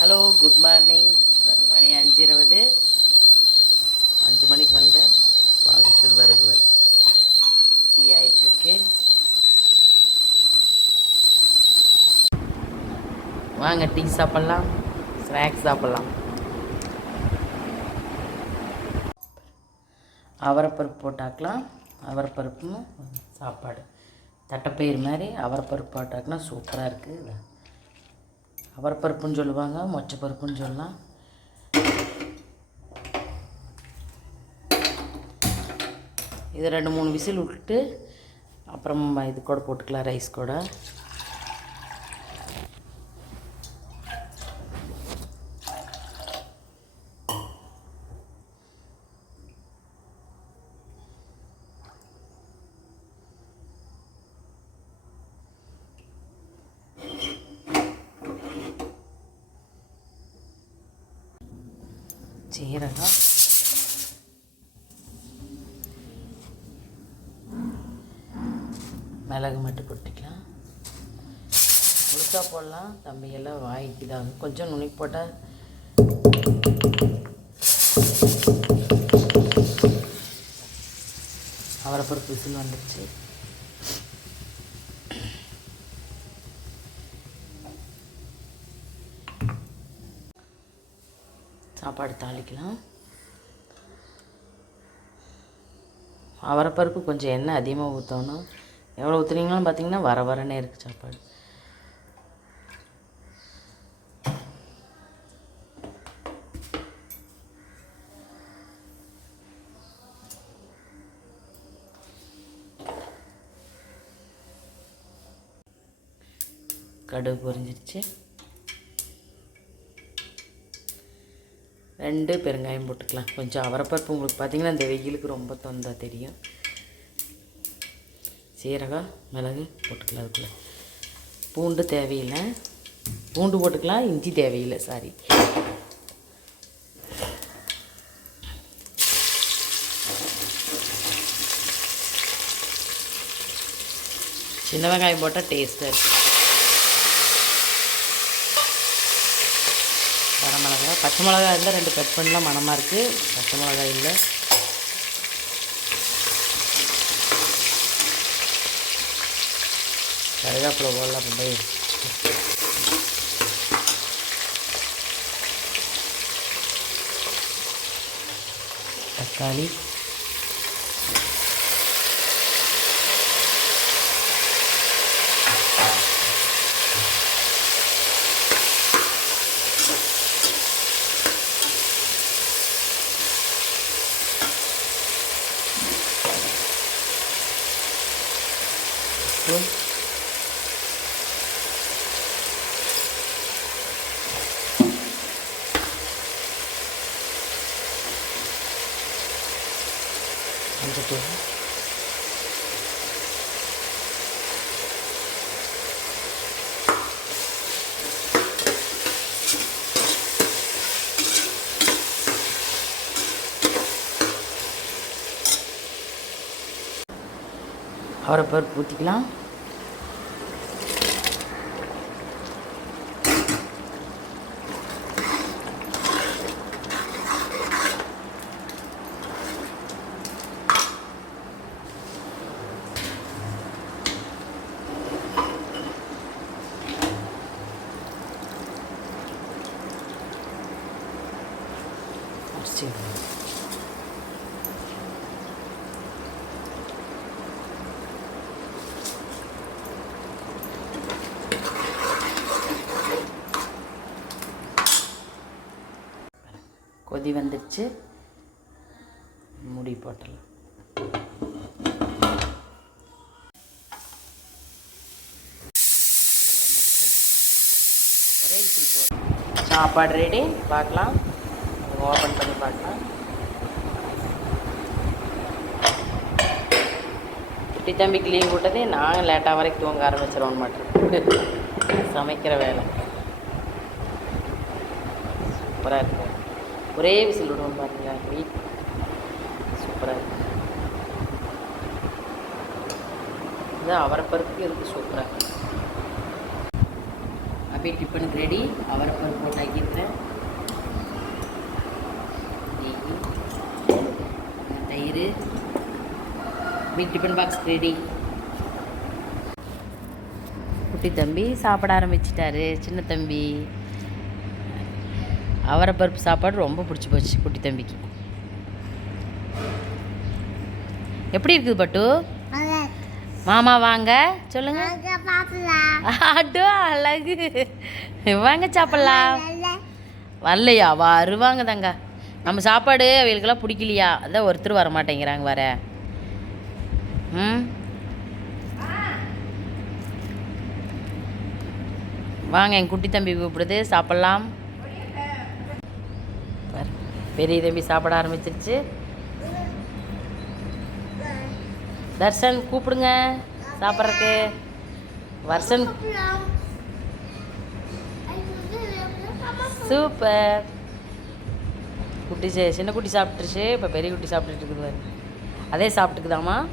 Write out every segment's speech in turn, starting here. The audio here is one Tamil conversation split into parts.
ஹலோ குட் மார்னிங் மணி அஞ்சு இருபது. அஞ்சு மணிக்கு வந்து பால் சில்வர் இருவர் டீ ஆகிட்டுருக்கு வாங்க டீ சாப்பிட்லாம். ஸ்நாக்ஸ் சாப்பிட்லாம். அவரைப்பருப்பு போட்டாக்கலாம். அவரைப்பருப்பும் சாப்பாடு. தட்டைப்பயிர் மாதிரி அவரைப்பருப்பு போட்டாக்குனா சூப்பராக இருக்குது அவரைப்பருப்புன்னு சொல்லுவாங்க மொச்சப்பருப்புன்னு சொல்லலாம். இது ரெண்டு மூணு விசில் விட்டுட்டு அப்புறம் இது கூட போட்டுக்கலாம் ரைஸ் கூட. சீரகம் மிளகு மட்டும் கொட்டிக்கலாம் முழுசாக போடலாம். தம்பியெல்லாம் வாய்க்கு தான் கொஞ்சம் நுனி போட்டால் அவரைப்பருப்பு விசில் வந்துடுச்சு சாப்பாடு தாளிக்கலாம். அவரைப்பருப்பு கொஞ்சம் எண்ணெய் அதிகமாக ஊற்றணும். எவ்வளோ ஊற்றுனீங்களும் பார்த்தீங்கன்னா வர வரனே இருக்குது சாப்பாடு. கடுகு பொரிஞ்சிருச்சு. ரெண்டு பெருங்காயம் போட்டுக்கலாம். கொஞ்சம் அவரப்பருப்பு உங்களுக்கு பார்த்தீங்கன்னா இந்த வெயிலுக்கு ரொம்ப தொந்தா தெரியும். சீரகம் மிளகு போட்டுக்கலாம் அதுக்குள்ளே. பூண்டு தேவையில்லை. பூண்டு போட்டுக்கலாம் இஞ்சி தேவையில்லை சாரி சின்ன வெங்காயம் போட்டால் டேஸ்ட்டாக இருக்குது மிளகா பச்சை மிளகா இருந்தால் ரெண்டு கட் பண்ணலாம் மணமாக இருக்குது பச்சை மிளகா இல்லை. கருவேப்பிலை போடலாம் போய் தக்காளி உப்பு மஞ்சத்தூள் அவரை பருப்பு ஊற்றிக்கலாம் அரிசி கொதி வந்துடுச்சு. மூடி போட்டுடலாம். ஒரே சாப்பாடு ரெடி பார்க்கலாம். ஓப்பன் பண்ணி பார்த்தா. குட்டி தம்பிக்கு லீவ் விட்டதே நாங்கள் லேட்டாக வரைக்கும் தூங்க ஆரம்பிச்சிருவோம் மாட்டேன் சமைக்கிற வேலை. சூப்பராக இருக்கும் ஒரே விசில் விடுவோம் பாருங்களா வீட் சூப்பராக இருக்கும் இது அவரைப்பருப்பு இருக்குது சூப்பராக அப்படியே டிஃபனுக்கு ரெடி அவரப்பருப்பு போட்டு ஆக்கியிருக்கிறேன் மீட் டிஃபன் பாக்ஸ் ரெடி குட்டி தம்பி சாப்பிட ஆரம்பிச்சிட்டாரு. சின்ன தம்பி. அவரை பருப்பு சாப்பாடு ரொம்ப பிடிச்சி போச்சு குட்டி தம்பிக்கு. எப்படி இருக்குது பட்டு? மாமா வாங்க. சொல்லுங்க. அடோ அழகு. வாங்க சாப்பிடலாம். வரலையா? வருவாங்க தாங்க. நம்ம சாப்பாடு அவங்களுக்கெல்லாம் பிடிக்கலையா? அதான் ஒருத்தர் வர மாட்டேங்கிறாங்க வர வாங்க என் குட்டி தம்பி கூப்பிடுது. சாப்பிட்லாம். பெரிய தம்பி சாப்பிட ஆரம்பிச்சிருச்சு. தர்ஷன் கூப்பிடுங்க. சாப்பிட்றதுக்கு. வர்ஷன். சூப்பர். குட்டி சே- சின்ன குட்டி சாப்பிட்டுருச்சு. இப்போ பெரிய குட்டி சாப்பிட்டுட்டு இருக்குது அதே சாப்பிட்டுக்குதாம்மா?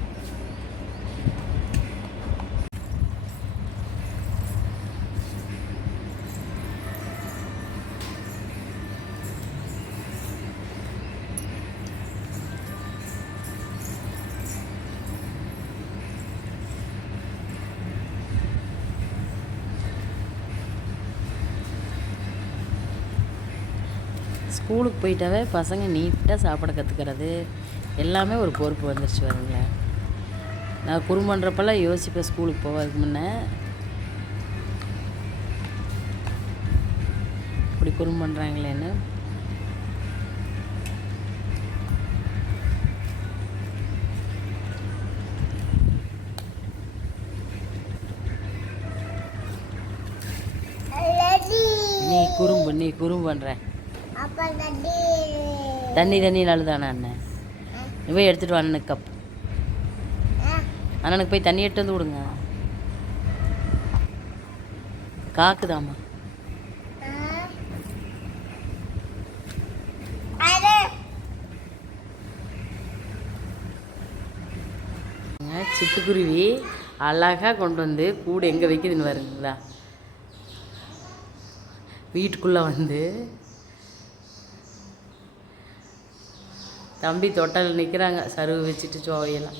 ஸ்கூலுக்கு போயிட்டாவே பசங்க நீட்டாக சாப்பிட கற்றுக்கிறது எல்லாமே ஒரு பொறுப்பு வந்துருச்சு வருங்களேன் நான் குறும்பன்றப்பெல்லாம் யோசிப்பேன் ஸ்கூலுக்கு போவதுக்கு முன்னே. இப்படி குறும் பண்ணுறாங்களேன்னு நீ குறும்பு நீ குறும்பு பண்ணுற தண்ணி. தண்ணி நல்லதானே அண்ணன் நீ போய் எடுத்துகிட்டு வா அண்ணனுக்கு கப். அண்ணனுக்கு போய் தண்ணி எடுத்து வந்து விடுங்க காக்குதாம்மா. சிட்டுக்குருவி அழகாக கொண்டு வந்து கூடு எங்கே வைக்குதுன்னு பாருங்களா. வீட்டுக்குள்ளே வந்து தம்பி தொட்டல் நிற்கிறாங்க சருவு வச்சுட்டு சோவையெல்லாம்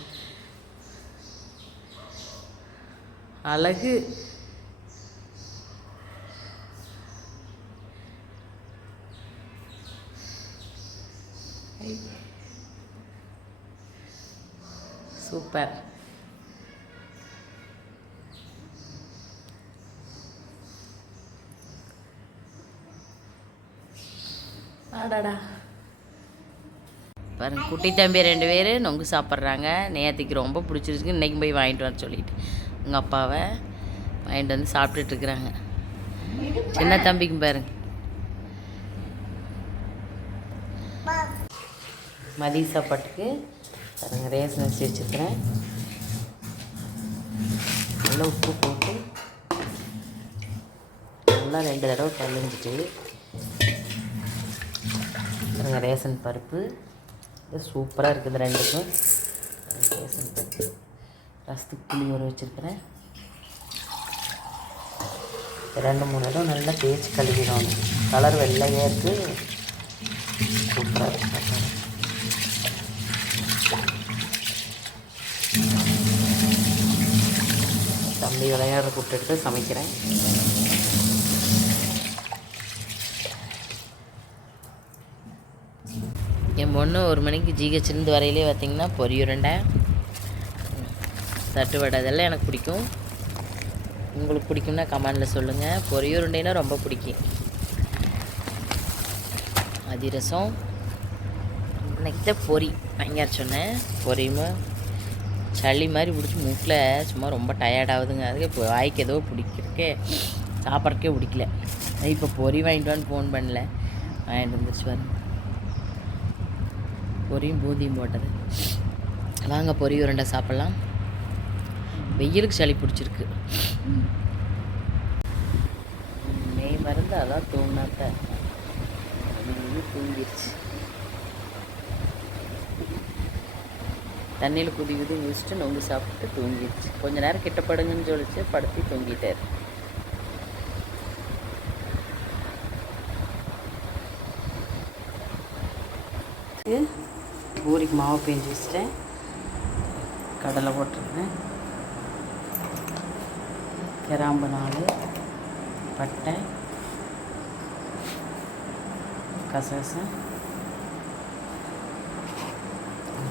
அழகு. சூப்பர். அடடா பாருங்க குட்டி தம்பி ரெண்டு பேர் நொங்கு சாப்பிட்றாங்க. நேற்றுக்கு ரொம்ப பிடிச்சிருக்கு இன்றைக்கும் போய் வாங்கிட்டு வர சொல்லிட்டு. உங்கள் அப்பாவை வாங்கிட்டு வந்து சாப்பிட்டுட்ருக்குறாங்க சின்ன தம்பிக்கும் பாருங்க. மதிய சாப்பாட்டுக்கு பாருங்க ரேஷன் அரிசி வச்சுருக்கிறேன். நல்லா உப்பு போட்டு நல்லா ரெண்டு தடவை கழிஞ்சிட்டு பாருங்க ரேஷன் பருப்பு. இது சூப்பராக இருக்குது ரெண்டுக்கும். ரசத்துக்கு புளி ஊற வச்சுருக்கிறேன். ரெண்டு மூணு இடம் நல்லா தேய்ச்சி கழுவிடும் கலர் வெள்ளையாக இருக்குது சூப்பராக இருக்குது தம்பி விளையாடுற கூப்பிட்டு சமைக்கிறேன். ஒன்று பொண்ணு ஒரு மணிக்கு ஜிஹெச்லேருந்து வரையிலே பார்த்திங்கன்னா பொரியுருண்டை தட்டு வடை இதெல்லாம் எனக்கு பிடிக்கும். உங்களுக்கு பிடிக்கும்னா கமெண்டில் சொல்லுங்கள் பொரியுருண்டைனா ரொம்ப பிடிக்கும். அதிரசம். இன்னைக்கு தான் பொரி. வாங்கியார சொன்னேன். பொரியுமா? சளி மாதிரி பிடிச்சி மூக்கில் சும்மா ரொம்ப டயர்டாகுதுங்க அதுக்கு இப்போ வாய்க்கு ஏதோ பிடிக்கிறக்கே சாப்பிட்றக்கே பிடிக்கல. இப்போ பொரி வாங்கிட்டு வான்னு ஃபோன் பண்ணல. வாங்கிட்டு வந்துருச்சு பாருங்க. பொரியும் பூந்தியும் போட்டது. வாங்க பொரி உருண்டை சாப்பிட்லாம். வெயிலுக்கு சளி பிடிச்சிருக்கு. மெய் மருந்து அதான் தூங்கினாத்த தூங்கிடுச்சு தண்ணியில் குதி குதி முடிச்சுட்டு நொங்கு சாப்பிட்டு தூங்கிடுச்சு கொஞ்ச நேரம் கிட்ட படுங்கன்னு சொல்லிச்சு படுத்தி தூங்கிட்டார். பூரிக்கு மாவு பேஞ்சு வச்சுட்டேன். கடலை போட்டிருக்கேன் கிராம்பு நாலு பட்டை கசகசம்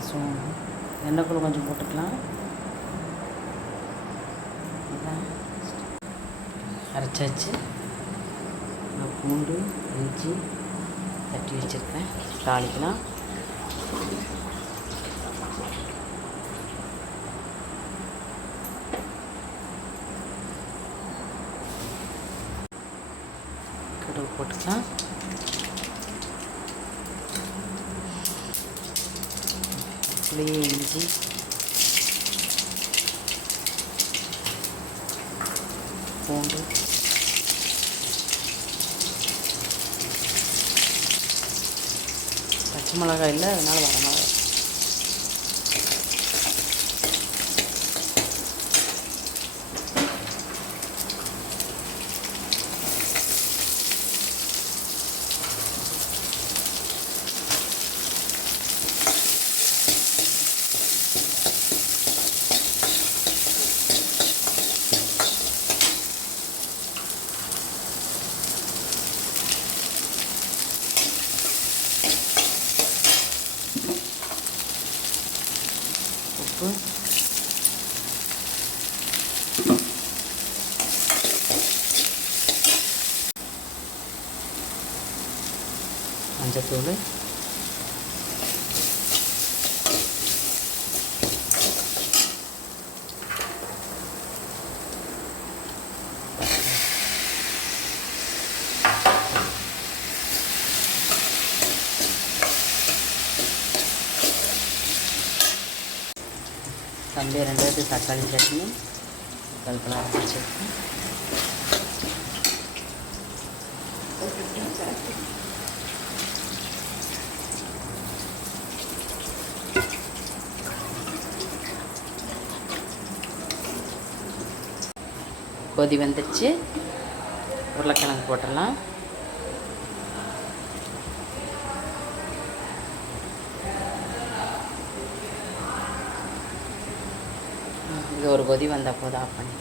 சோம்பு. எண்ணெய்க்குள்ள கொஞ்சம் போட்டுக்கலாம். அரைச்சாச்சு. நான் பூண்டு இஞ்சி தட்டி வச்சுருக்கேன். தாளிக்கலாம் கடுகு போட்டுக்கலாம். புளிய இஞ்சி. பூண்டு. பச்சை மிளகாய் இல்லை அதனால் வர மிளகாய் உப்பு மஞ்சத்தூள் தம்பி ரெண்டாவது தக்காளி சட்னி கல்பனா சட்னி. கொதி வந்துடுச்சு உருளைக்கிழங்கு போட்டுடலாம் இது ஒரு கொதி வந்தால் போதும் ஆஃப் பண்ணி.